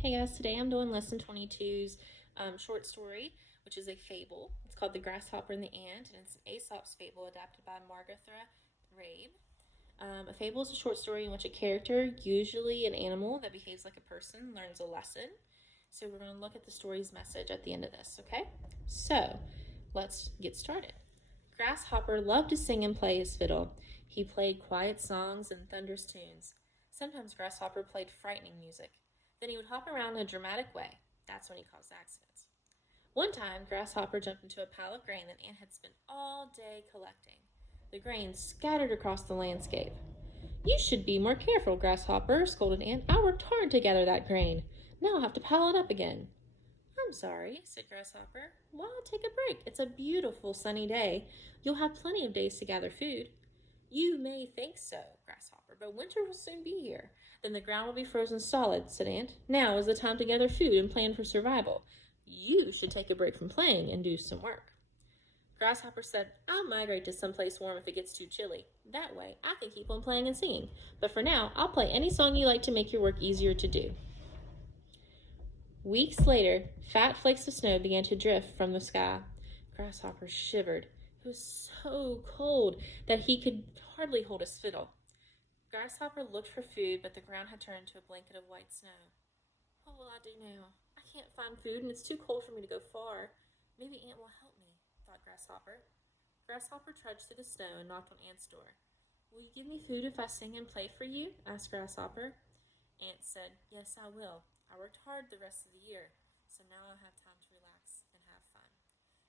Hey guys, today I'm doing lesson 22's short story, which is a fable. It's called The Grasshopper and the Ant, and it's an Aesop's fable adapted by Margatha Rabe. A fable is a short story in which a character, usually an animal that behaves like a person, learns a lesson. So we're going to look at the story's message at the end of this, okay? So let's get started. Grasshopper loved to sing and play his fiddle. He played quiet songs and thunderous tunes. Sometimes Grasshopper played frightening music. Then he would hop around in a dramatic way. That's when he caused accidents. One time, Grasshopper jumped into a pile of grain that Ant had spent all day collecting. The grain scattered across the landscape. "You should be more careful, Grasshopper," scolded Ant. "I worked hard to gather that grain. Now I'll have to pile it up again." "I'm sorry," said Grasshopper. "Well, take a break. It's a beautiful sunny day. You'll have plenty of days to gather food." "You may think so, Grasshopper, but winter will soon be here. Then the ground will be frozen solid," said Ant. "Now is the time to gather food and plan for survival. You should take a break from playing and do some work." Grasshopper said, "I'll migrate to someplace warm if it gets too chilly. That way, I can keep on playing and singing. But for now, I'll play any song you like to make your work easier to do." Weeks later, fat flakes of snow began to drift from the sky. Grasshopper shivered. It was so cold that he could hardly hold his fiddle. Grasshopper looked for food, but the ground had turned into a blanket of white snow. "What will I do now? I can't find food, and it's too cold for me to go far. Maybe Ant will help me," thought Grasshopper. Grasshopper trudged through the snow and knocked on Ant's door. "Will you give me food if I sing and play for you?" asked Grasshopper. Ant said, "Yes, I will. I worked hard the rest of the year, so now I'll have time to relax and have fun."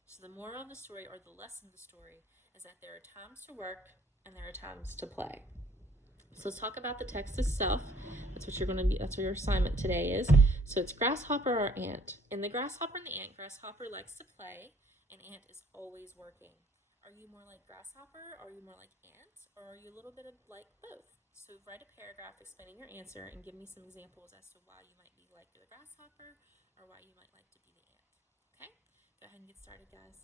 So the moral of the story, or the lesson of the story, is that there are times to work and there are times to play. So let's talk about the text itself. That's what your assignment today is. So it's Grasshopper or Ant. In The Grasshopper and the Ant, Grasshopper likes to play and Ant is always working. Are you more like Grasshopper? Are you more like Ant? Or are you a little bit of like both? So write a paragraph explaining your answer and give me some examples as to why you might be like the Grasshopper or why you might like to be the Ant. Okay? Go ahead and get started, guys.